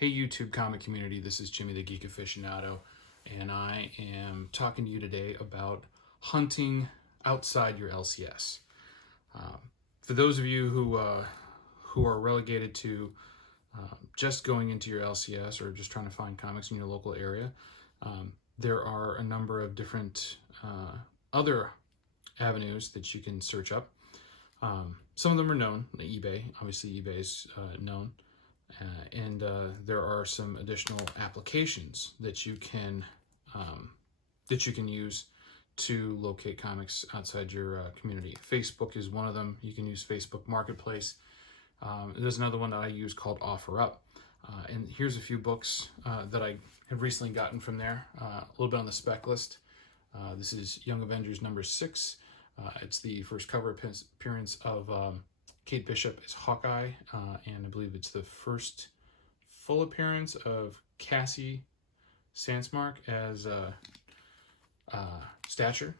Hey YouTube comic community, this is Jimmy the Geek Aficionado, and I am talking to you today about hunting outside your LCS. For those of you who are relegated to just going into your LCS or just trying to find comics in your local area, there are a number of different other avenues that you can search up. Some of them are known, like eBay. Obviously, eBay is known. And there are some additional applications that you can use to locate comics outside your community. Facebook is one of them. You can use Facebook Marketplace. There's another one that I use called OfferUp. And here's a few books that I have recently gotten from there. A little bit on the spec list. This is Young Avengers number 6. It's the first cover appearance of Kate Bishop as Hawkeye, and I believe it's the first full appearance of Cassie Sandsmark as Stature.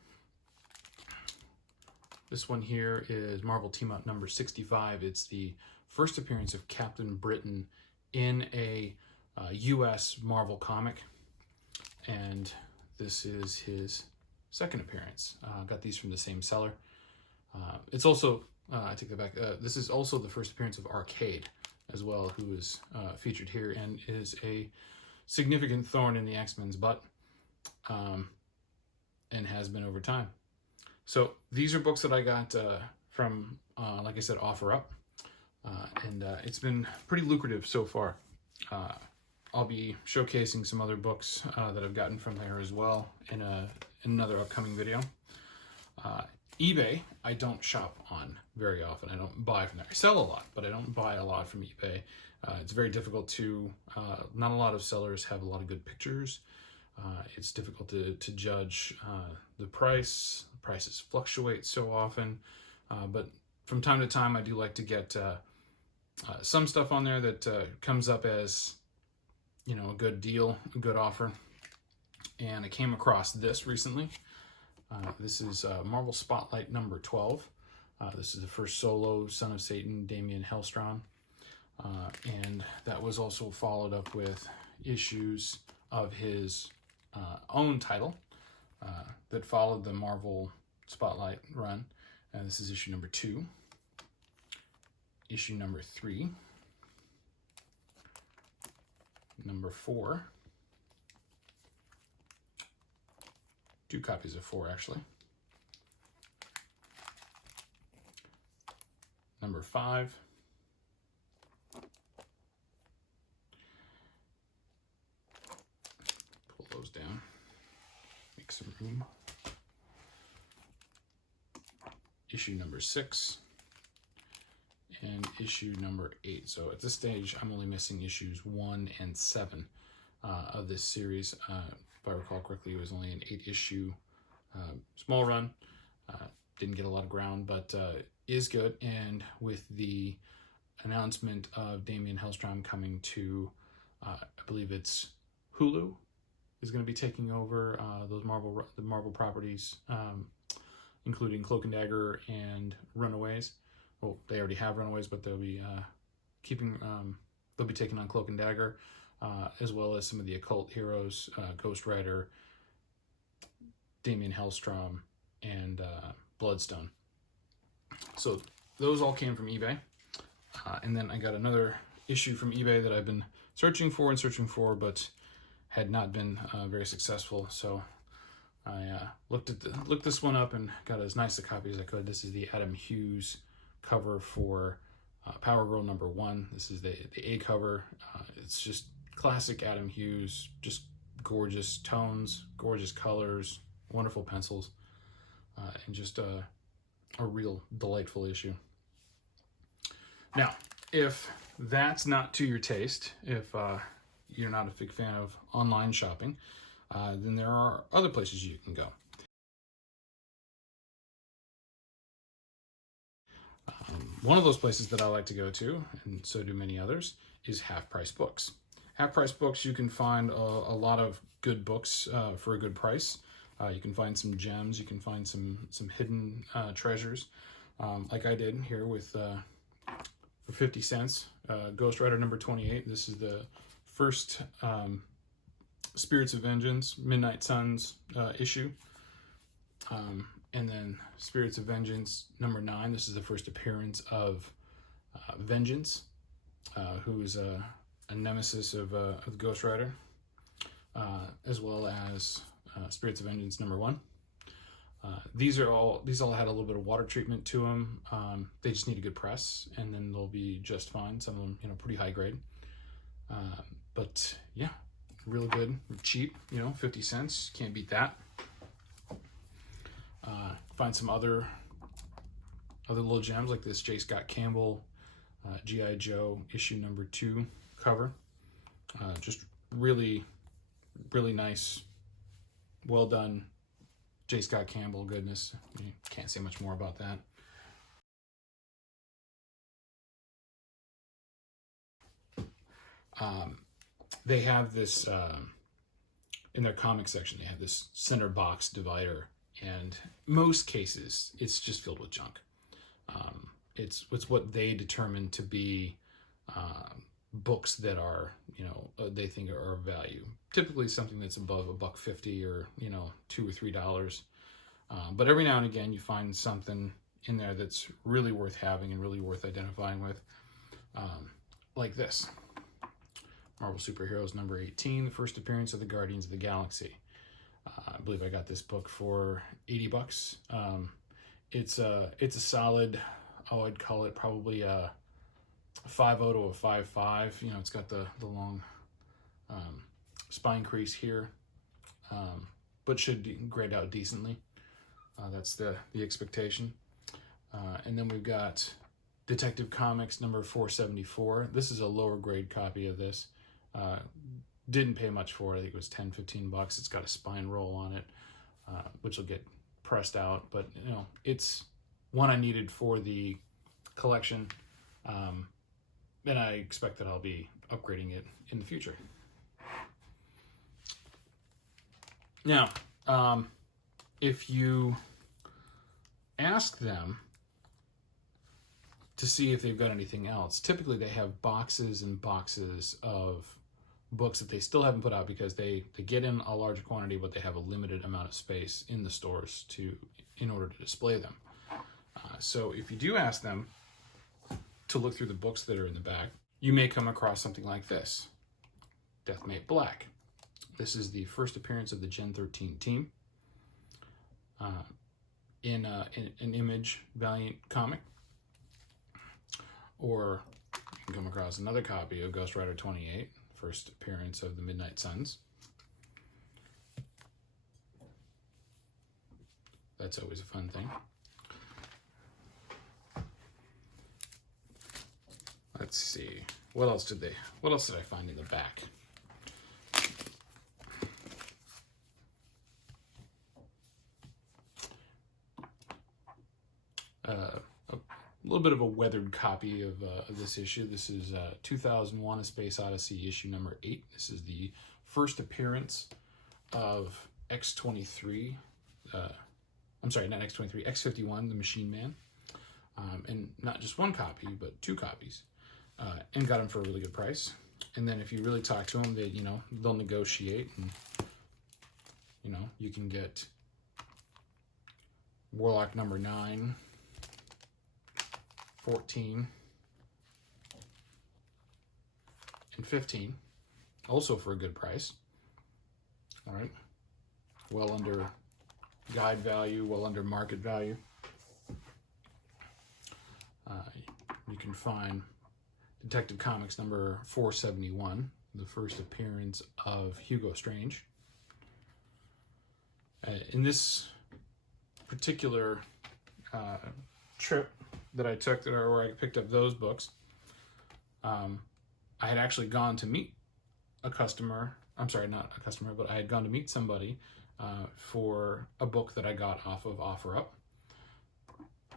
This one here is Marvel Team Up number 65. It's the first appearance of Captain Britain in a U.S. Marvel comic, and this is his second appearance. Got these from the same seller. It's also I take that back. This is also the first appearance of Arcade as well, who is featured here and is a significant thorn in the X-Men's butt, and has been over time. So these are books that I got from, like I said, OfferUp, and it's been pretty lucrative so far. I'll be showcasing some other books that I've gotten from there as well in another upcoming video. eBay, I don't shop on very often. I don't buy from there. I sell a lot, but I don't buy a lot from eBay. It's very difficult to, not a lot of sellers have a lot of good pictures. It's difficult to judge the price. The prices fluctuate so often, but from time to time I do like to get some stuff on there that comes up as, you know, a good deal, a good offer. And I came across this recently. This is Marvel Spotlight number 12. This is the first solo Son of Satan, Damian Hellstrom. And that was also followed up with issues of his own title that followed the Marvel Spotlight run. And this is issue number 2, issue number 3, number 4, 2 copies of 4 actually, number 5, pull those down, make some room, issue number 6, and issue number 8. So at this stage I'm only missing issues 1 and 7 of this series. If I recall correctly, it was only an 8-issue small run. Didn't get a lot of ground, but is good. And with the announcement of Damian Hellstrom coming to, I believe it's Hulu, is going to be taking over the Marvel properties, including Cloak and Dagger and Runaways. Well, they already have Runaways, but they'll be they'll be taking on Cloak and Dagger, as well as some of the occult heroes, Ghost Rider, Damian Hellstrom, and Bloodstone. So those all came from eBay. And then I got another issue from eBay that I've been searching for, but had not been very successful. So I looked this one up and got as nice a copy as I could. This is the Adam Hughes cover for Power Girl number 1. This is the A cover. It's just classic Adam Hughes, just gorgeous tones, gorgeous colors, wonderful pencils, and just a real delightful issue. Now, if that's not to your taste, if you're not a big fan of online shopping, then there are other places you can go. One of those places that I like to go to, and so do many others, is Half Price Books. Half Price Books, you can find a lot of good books for a good price. You can find some gems, you can find some hidden treasures, like I did here with for 50 cents, Ghost Rider number 28. This is the first Spirits of Vengeance, Midnight Suns issue. And then Spirits of Vengeance number 9. This is the first appearance of Vengeance, who's a nemesis of Ghost Rider, as well as Spirits of Vengeance number 1. These all had a little bit of water treatment to them. They just need a good press, and then they'll be just fine. Some of them, pretty high grade. But yeah, real good, cheap. 50 cents. Can't beat that. Find some other little gems like this J. Scott Campbell G.I. Joe issue number 2 cover. Just really, really nice, well done J. Scott Campbell goodness. You can't say much more about that. They have this in their comic section. They have this center box divider, and most cases it's just filled with junk. It's what they determine to be books that are they think are of value. Typically something that's above $1.50 or $2 or $3. But every now and again you find something in there that's really worth having and really worth identifying with, like this. Marvel Superheroes number 18, the first appearance of the Guardians of the Galaxy. I believe I got this book for $80. It's a solid, I'd call it probably a 5.0 to a 5.5. It's got the long spine crease here, but should grade out decently. That's the expectation. And then we've got Detective Comics number 474. This is a lower grade copy of this. Didn't pay much for it. I think it was $10-15. It's got a spine roll on it, which will get pressed out, but it's one I needed for the collection, and I expect that I'll be upgrading it in the future. Now, if you ask them to see if they've got anything else, typically they have boxes and boxes of books that they still haven't put out because they get in a larger quantity, but they have a limited amount of space in the stores in order to display them. So if you do ask them to look through the books that are in the back, you may come across something like this, Deathmate Black. This is the first appearance of the Gen 13 team in an Image Valiant comic. Or you can come across another copy of Ghost Rider 28, first appearance of the Midnight Suns. That's always a fun thing. Let's see. What else did I find in the back? A little bit of a weathered copy of this issue. This is 2001: A Space Odyssey issue number 8. This is the first appearance of X-23. I'm sorry, not X-23, X-51, the Machine Man. And not just one copy, but 2 copies. And got them for a really good price. And then if you really talk to them, they'll negotiate, and you can get Warlock number 9, 14, and 15, also for a good price. All right, well under guide value, well under market value. You can find Detective Comics number 471, the first appearance of Hugo Strange. In this particular trip that I took, where I picked up those books, I had actually gone to meet a customer. I'm sorry, not a customer, but I had gone to meet somebody for a book that I got off of OfferUp,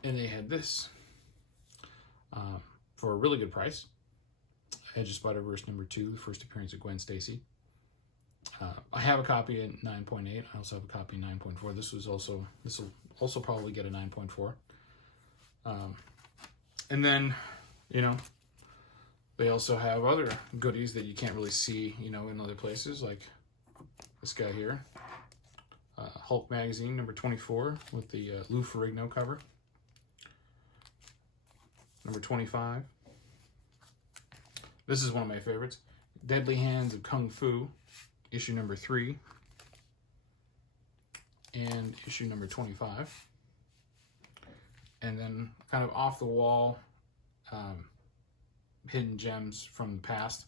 and they had this for a really good price. Edge of Spider-Verse number 2, the first appearance of Gwen Stacy. I have a copy at 9.8. I also have a copy at 9.4. This will also probably get a 9.4. And then, They also have other goodies that you can't really see, you know, in other places, like this guy here. Hulk magazine number 24 with the Lou Ferrigno cover. Number 25. This is one of my favorites. Deadly Hands of Kung Fu, issue number 3. And issue number 25. And then kind of off the wall, hidden gems from the past.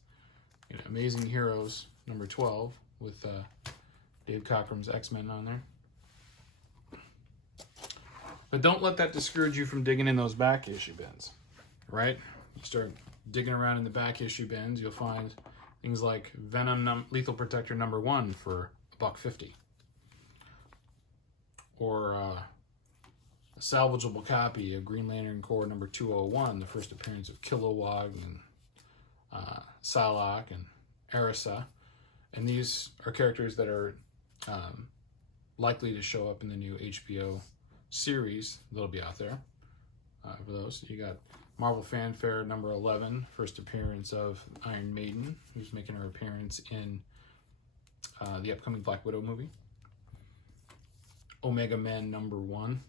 You know, Amazing Heroes number 12 with Dave Cockrum's X-Men on there. But don't let that discourage you from digging in those back issue bins, right? You start digging around in the back issue bins, you'll find things like Venom Lethal Protector number 1 for $1.50. Or a salvageable copy of Green Lantern Corps number 201, the first appearance of Kilowog and Psylocke and Arisa. And these are characters that are likely to show up in the new HBO series that'll be out there for those. You got Marvel Fanfare number 11, first appearance of Iron Maiden, who's making her appearance in the upcoming Black Widow movie. Omega Men number 1.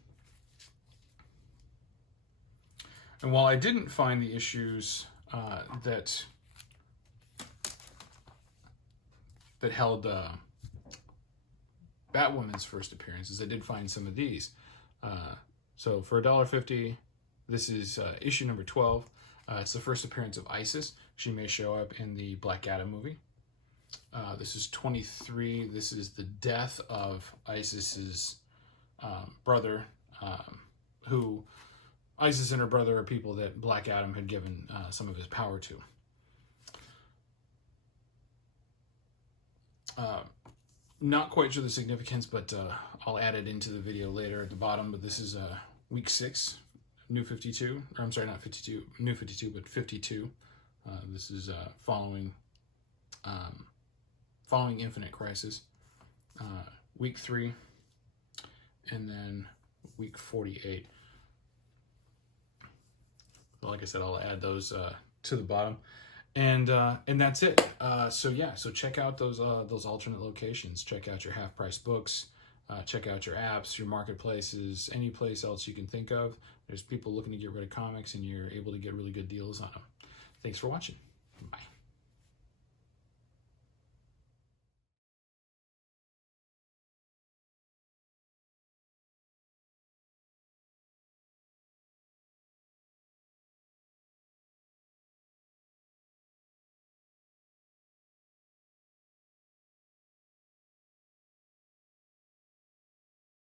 And while I didn't find the issues that held Batwoman's first appearances, I did find some of these. So for $1.50, this is issue number 12. It's the first appearance of Isis. She may show up in the Black Adam movie. This is 23. This is the death of Isis's brother, who Isis and her brother are people that Black Adam had given some of his power to. Not quite sure the significance, but I'll add it into the video later at the bottom. But this is week 6, New 52. Or I'm sorry, not 52, New 52, but 52. This is following Infinite Crisis. Week 3, and then week 48. Like I said, I'll add those to the bottom, and that's it. So check out those alternate locations. Check out your half-price books. Check out your apps, your marketplaces, any place else you can think of. There's people looking to get rid of comics, and you're able to get really good deals on them. Thanks for watching. Bye.